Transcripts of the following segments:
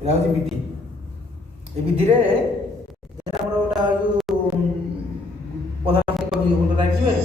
এটা হচ্ছে বিধি। এই বিধিরে ଆମର ଗୋଟେ ଯୋଉ ପ୍ରଧାନମନ୍ତ୍ରୀ କବି ରାଖିବେ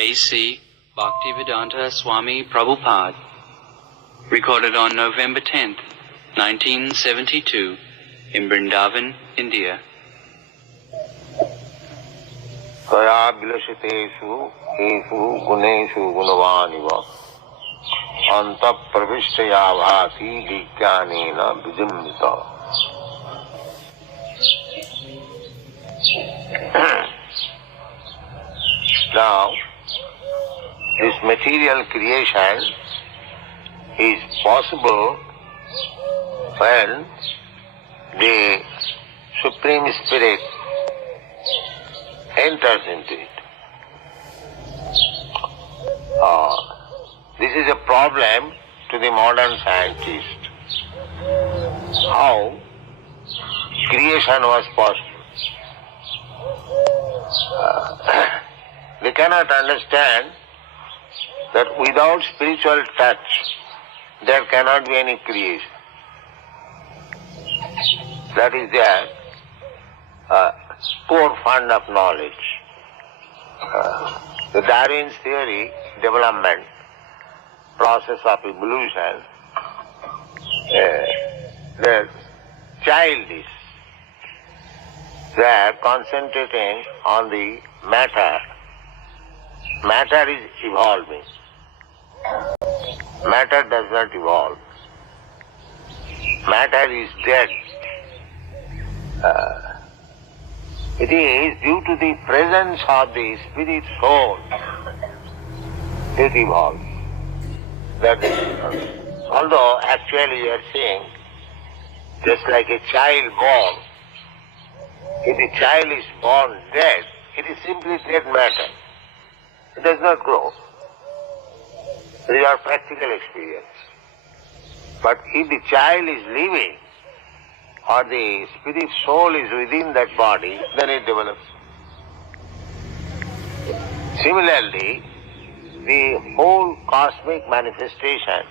A.C. Bhaktivedanta Swami Prabhupad. Recorded on November 10th, 1972, in Vrindavan, India. Taya vilasitesu esu guneshu gunavaniva anta pravishtaya bhati vijnanena vijimnita. Now, this material creation is possible when the Supreme Spirit enters into it. This is a problem to the modern scientist. How creation was possible? They cannot understand that without spiritual touch, there cannot be any creation. That is their poor fund of knowledge. The Darwin's theory, development, process of evolution, they're childish. They are concentrating on the matter. Matter is evolving. Matter does not evolve. Matter is dead. It is due to the presence of the spirit soul it evolves. That is, although actually you are seeing just like a child born, if the child is born dead, it is simply dead matter. It does not grow. It is our practical experience. But if the child is living, or the spirit soul is within that body, then it develops. Similarly, the whole cosmic manifestation,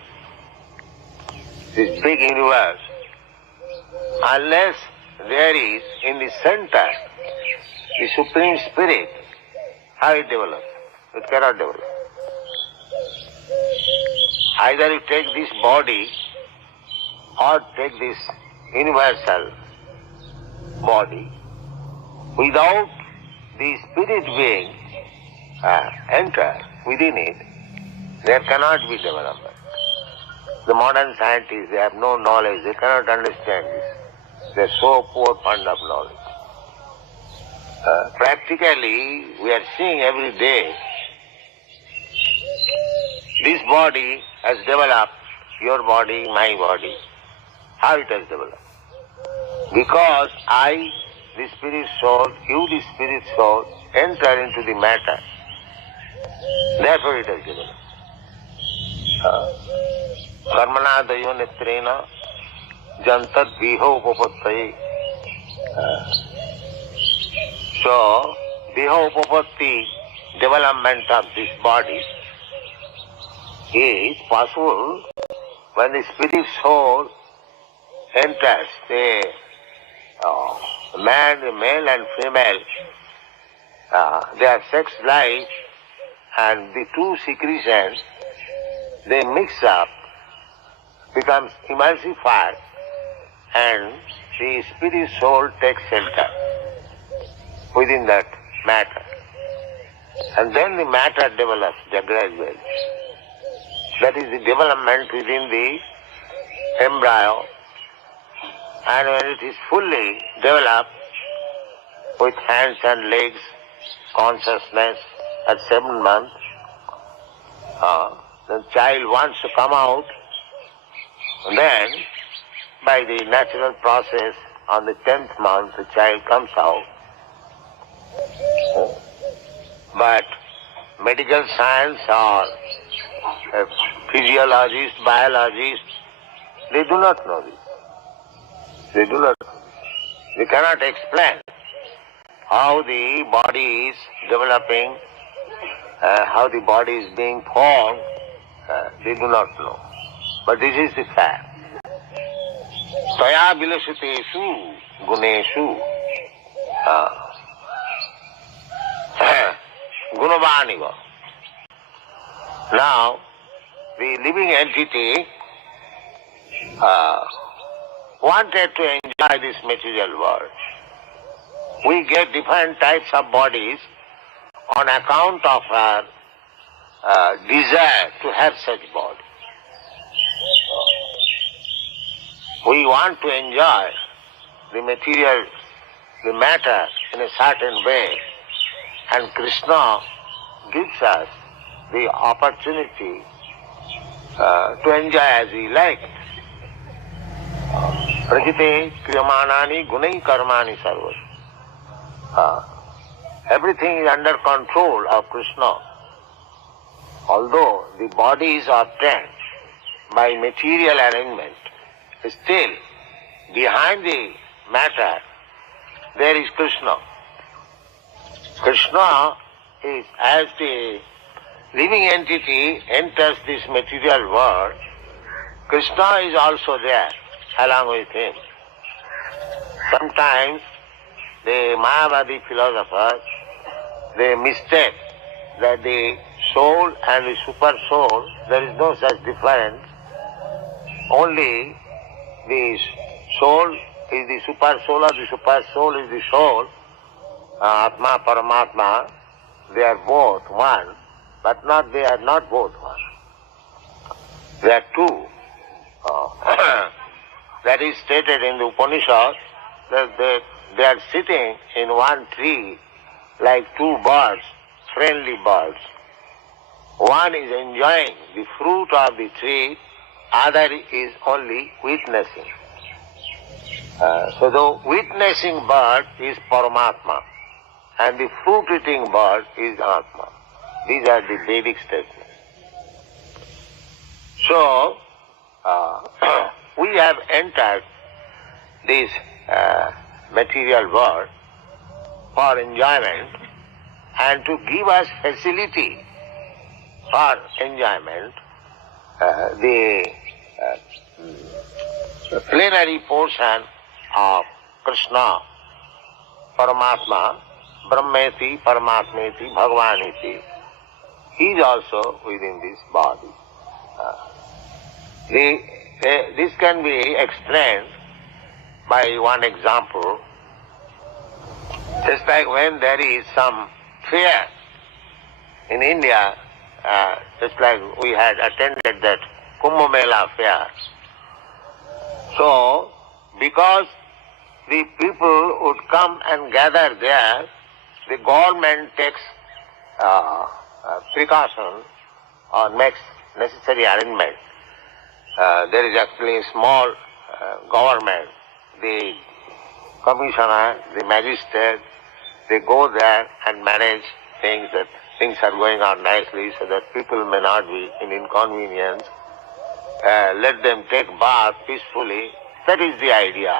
this big universe, unless there is in the center the Supreme Spirit, how it develops? It cannot develop. Either you take this body or take this universal body. Without the spirit being enter within it, there cannot be development. The modern scientists, they have no knowledge, they cannot understand this. They are so poor fund of knowledge. Practically, we are seeing every day, this body has developed, your body, my body. How it has developed? Because I, the spirit soul, you, the spirit soul, enter into the matter. Therefore it has developed. Karmana dayo netrena jantat viho upapattaye. So, viho upapatti, development of this body, is possible when the spirit soul enters, the man, the male and female, their sex life and the two secretions, they mix up, becomes emulsified, and the spirit soul takes shelter within that matter. And then the matter develops gradually. That is the development within the embryo, and when it is fully developed with hands and legs, consciousness at 7 months, the child wants to come out, and then by the natural process on the 10th month the child comes out. But medical science or physiologists, biologists, they do not know this. They do not know. They cannot explain how the body is developing, how the body is being formed. They do not know. But this is the fact. Taya vilasitesu guneshu gunavaniva. Now, the living entity wanted to enjoy this material world. We get different types of bodies on account of her desire to have such body. We want to enjoy the material, the matter in a certain way, and Krishna gives us the opportunity to enjoy as we like. Prakite kriyamanani gunai karmani sarva. Everything is under control of Krishna. Although the body is obtained by material arrangement, still behind the matter there is Krishna. Krishna is, as the living entity enters this material world, Krishna is also there along with him. Sometimes the Mayavadi philosophers, they mistake that the soul and the super soul, there is no such difference. Only the soul is the super soul or the super soul is the soul. Atma, Paramatma, they are both one, but they are not both one. They are two. That is stated in the Upanishad, that they are sitting in one tree like two birds, friendly birds. One is enjoying the fruit of the tree, other is only witnessing. So the witnessing bird is Paramatma, and the fruit-eating bird is Atma. These are the Vedic statements. So, we have entered this material world for enjoyment and to give us facility for enjoyment. The plenary portion of Krishna, Paramatma, Brahmeti, Paramatmeti, Bhagavaniti, he is also within this body. This can be explained by one example. Just like when there is some fair in India, just like we had attended that Kumbh Mela fair. So, because the people would come and gather there, the government takes precaution or makes necessary arrangement. There is actually a small government, the commissioner, the magistrate, they go there and manage things, that things are going on nicely so that people may not be in inconvenience. Let them take bath peacefully. That is the idea.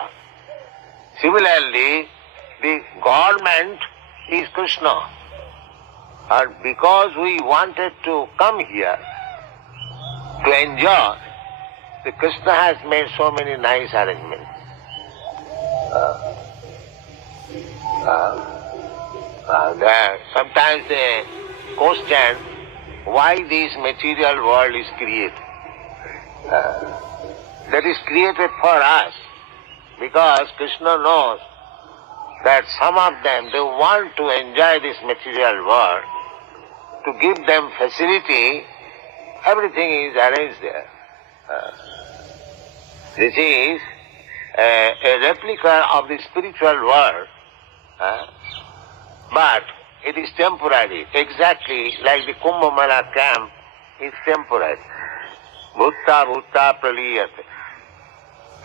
Similarly, the government is Krishna. And because we wanted to come here to enjoy, the Krishna has made so many nice arrangements. Sometimes they question why this material world is created. That is created for us, because Krishna knows that some of them, they want to enjoy this material world. To give them facility, everything is arranged there. This is a replica of the spiritual world, but it is temporary, exactly like the Kumbh Mela camp is temporary. Bhutta bhutta praliyate.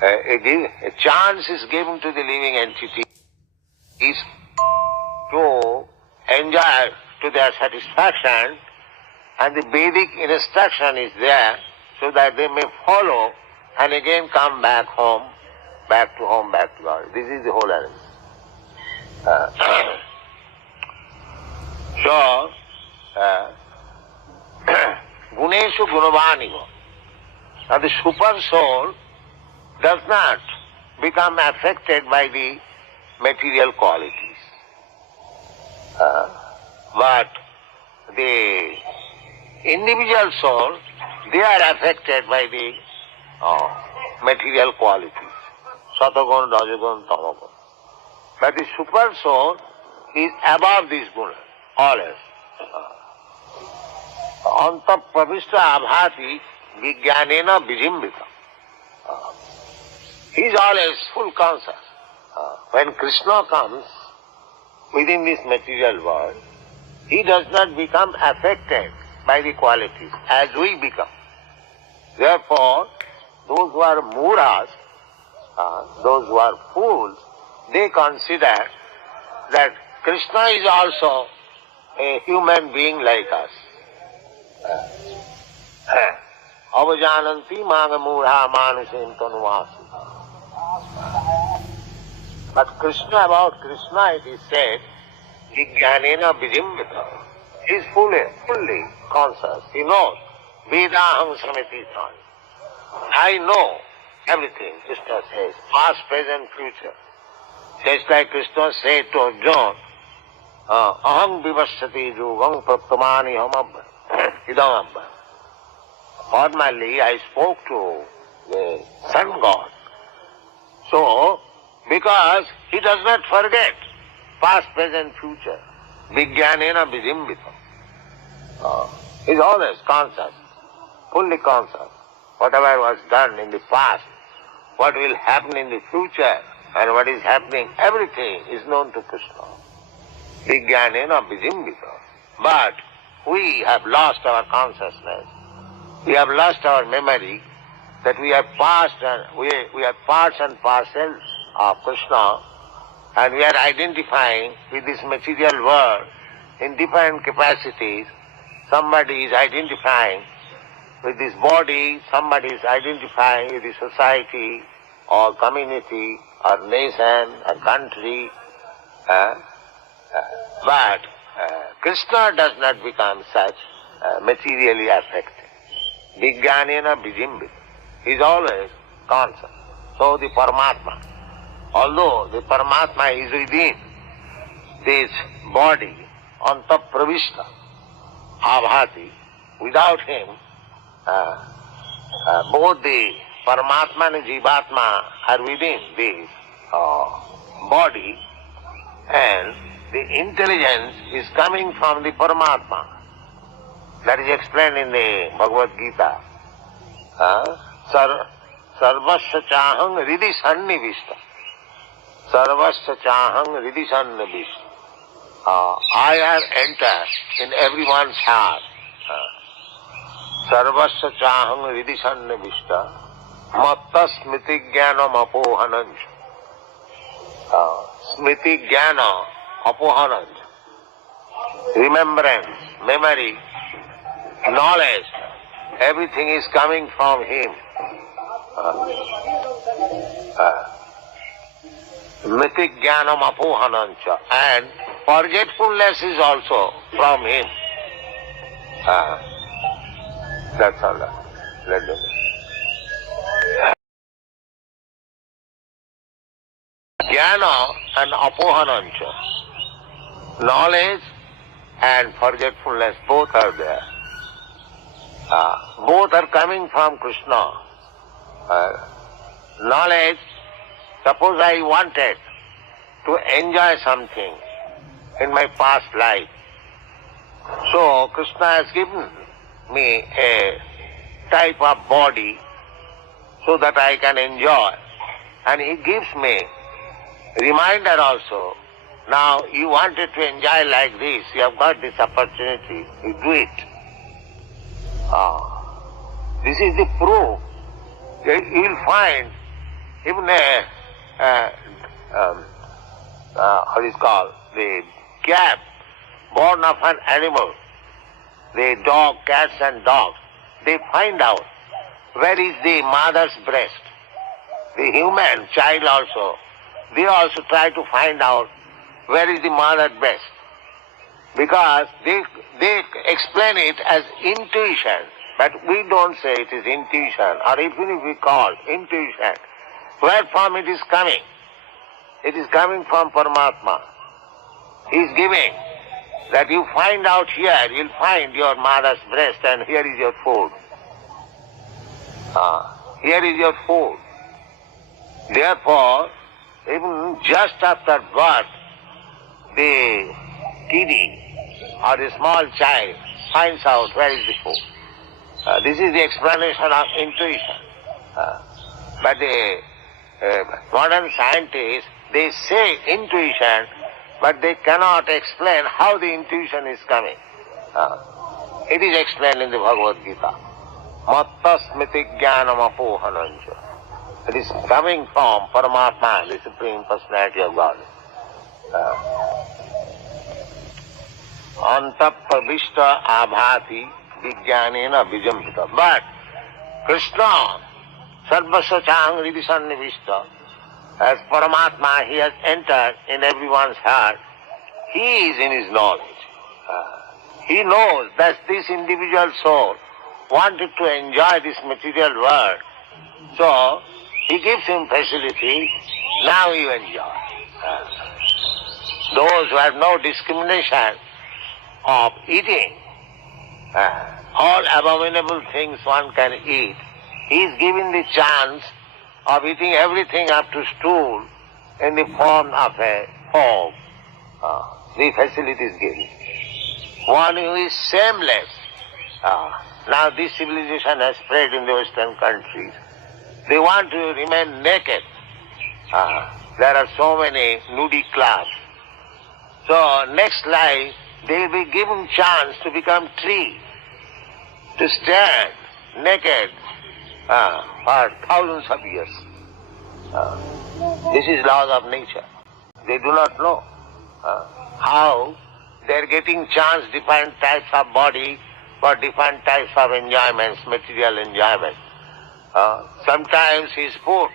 A chance is given to the living entity is to enjoy to their satisfaction, and the Vedic instruction is there so that they may follow and again come back home, back to God. This is the whole arrangement. So, Guneshu Gunavaniva. Now the super soul does not become affected by the material qualities. But the individual soul, they are affected by the material qualities. Satagun, Rajagun, Tamagun. But the super soul is above these gunas, all else. anta pravishta abhati vijnanena vijimbita. He is always full conscious. When Krishna comes within this material world, he does not become affected by the qualities as we become. Therefore, those who are muras, those who are fools, they consider that Krishna is also a human being like us. Avajananti magamura manusem tanuvasi. But about Krishna it is said, Vijnanena vijimbita. He is fully conscious. He knows. Vedaham samiti thani. I know everything, Krishna says, past, present, future. Just like Krishna said to Arjuna, aham vivasati yugam praptamani idam abba. Formally, I spoke to the sun god. So, because he does not forget past, present, future, vijnanena vijimbita. He is always conscious, fully conscious. Whatever was done in the past, what will happen in the future, and what is happening, everything is known to Krishna. Vijnanena vijimbita. But we have lost our consciousness. We have lost our memory that we are past and we are parts and parcels of Krishna, and we are identifying with this material world in different capacities. Somebody is identifying with this body, somebody is identifying with the society or community or nation or country. But Krishna does not become such materially affected. Vijnanena vijimbita. He is always conscious. So the Paramatma, although the Paramatma is within this body, anta pravishta, abhati, without him, both the Paramatma and Jivatma are within this body, and the intelligence is coming from the Paramatma. That is explained in the Bhagavad Gita. Sarvasya chahang hridi sannivishta. Sarvasya chahang hridi sannivishta. I have entered in everyone's heart. Sarvasya chahang hridi sannivishta. Matta smiti jnanam apohananj. Smiti jnana apohananj. Remembrance, memory, knowledge, everything is coming from him. Smiti jnanam apohanancha. And forgetfulness is also from him. That's all. Let them. Jnana and apohanancha. Knowledge and forgetfulness, both are there. Both are coming from Krishna. Knowledge, suppose I wanted to enjoy something in my past life. So Krishna has given me a type of body so that I can enjoy. And he gives me reminder also. Now you wanted to enjoy like this, you have got this opportunity, you do it. This is the proof. You will find even what is called, the calf born of an animal, the dog, cats and dogs, they find out where is the mother's breast. The human child also, they also try to find out where is the mother's breast. Because they explain it as intuition, but we don't say it is intuition, or even if we call intuition, where from it is coming? It is coming from Paramatma. He is giving that you find out here, you'll find your mother's breast and here is your food. Here is your food. Therefore, even just after birth, the kidney or a small child finds out where is the food. This is the explanation of intuition. But the modern scientists, they say intuition, but they cannot explain how the intuition is coming. It is explained in the Bhagavad Gita. Matta smiti jnanam apohanancha. It is coming from Paramatma, the Supreme Personality of God. Antapravishta abhati vijnanena vijambita. But Krishna, sarvasya chang hridisannivishta, as Paramatma, he has entered in everyone's heart. He is in his knowledge. He knows that this individual soul wanted to enjoy this material world. So, he gives him facility, now you enjoy. Those who have no discrimination of eating, all abominable things one can eat, he is given the chance of eating everything up to stool in the form of a fork. The facility is given. One who is shameless. Now this civilization has spread in the Western countries. They want to remain naked. There are so many nudie clubs. So next life they will be given chance to become tree, to stand naked for thousands of years. This is laws of nature. They do not know how they are getting chance different types of body for different types of enjoyments, material enjoyment. Sometimes he is poor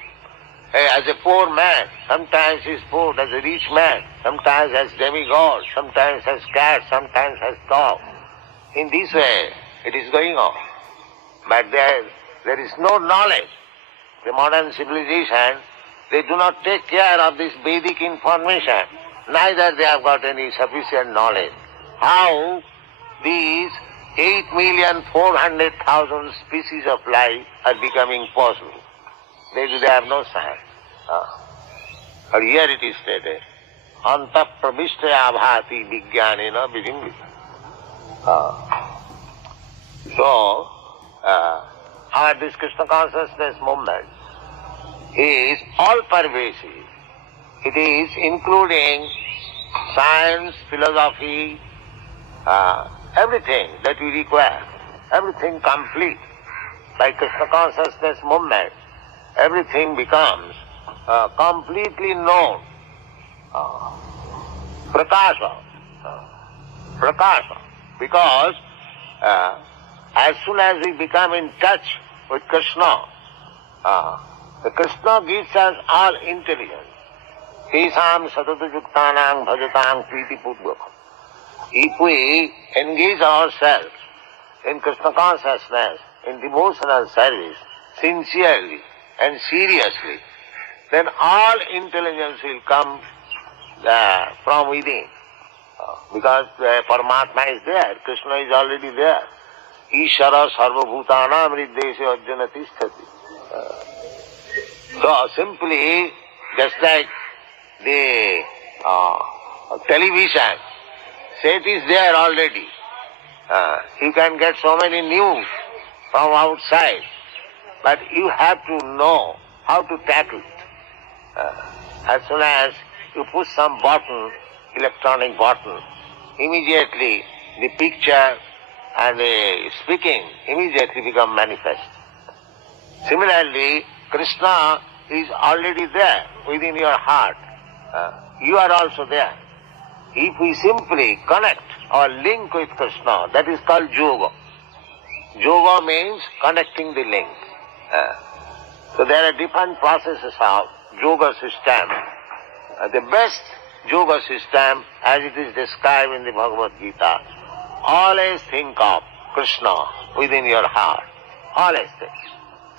as a poor man, sometimes he is poor as a rich man, sometimes as demigod, sometimes as cat, sometimes as dog. In this way it is going on. But there is no knowledge. The modern civilization, they do not take care of this Vedic information. Neither they have got any sufficient knowledge. How these 8,400,000 species of life are becoming possible. They have no science. But here it is stated, Anta pravishta abhati vijnanena vijambita. So, this Krishna consciousness movement is all pervasive. It is including science, philosophy, everything that we require, everything complete. By Krishna consciousness movement, everything becomes completely known. Prakasha. Because as soon as we become in touch with Krishna, the Krishna gives us all intelligence. Tesam satatayuktanam bhajatam pritipudvakam. If we engage ourselves in Krishna consciousness, in devotional service, sincerely and seriously, then all intelligence will come from within. Because Paramatma is there, Krishna is already there. Ishara sarvabhutanam riddeshe arjuna tisthati. So simply, just like the television set is there already. You can get so many news from outside, but you have to know how to tackle it. As soon as you push some button, electronic button, immediately the picture and the speaking immediately become manifest. Similarly, Krishna is already there within your heart. You are also there. If we simply connect or link with Krishna, that is called yoga. Yoga means connecting the link. So there are different processes of yoga system. The best yoga system, as it is described in the Bhagavad Gita, always think of Krishna within your heart. Always think.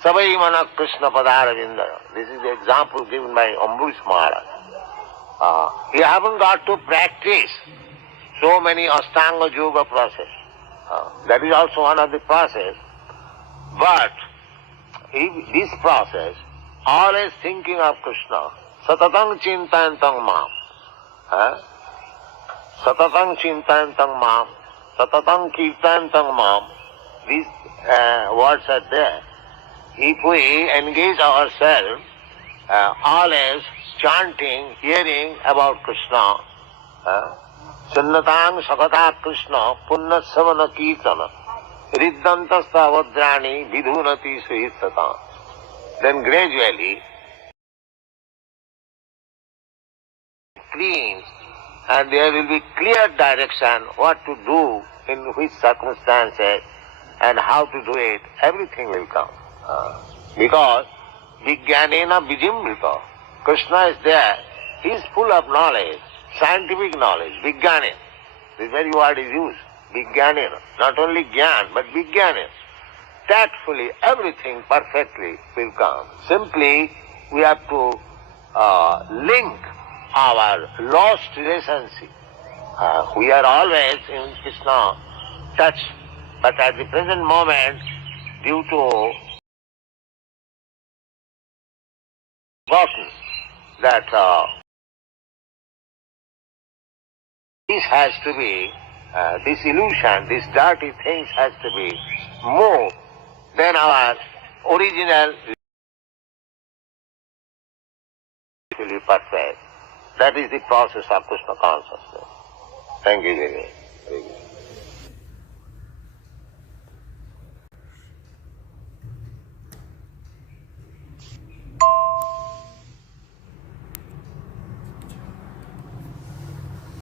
Savai mana Krishna padaravinda. This is the example given by Ambush Maharaj. You haven't got to practice so many Ashtanga Yoga process. That is also one of the process. But if this process, always thinking of Krishna, satatang chintayantang mam. Satatang chintantang mam, satatang kirtantang mam. These words are there. If we engage ourselves always chanting, hearing about Krishna, Sunnatang Sakata Krishna, Punnasavana Kirtana, Riddantasta Vadrani, Vidhunati Suhitata. Then gradually, clean, and there will be clear direction what to do, in which circumstances, and how to do it. Everything will come. Because Vijnanena Vijimrita, Krishna is there. He is full of knowledge, scientific knowledge, Vijnanena. This very word is used, Vijnanena. Not only Jnana, but Vijnanena. Tactfully, everything perfectly will come. Simply, we have to link our lost relationship. We are always in Krishna touch, but at the present moment, due to forgotten that this has to be, this illusion, this dirty things has to be moved, then our original will be perfect. That is the process of Krishna consciousness. Thank you, Jai.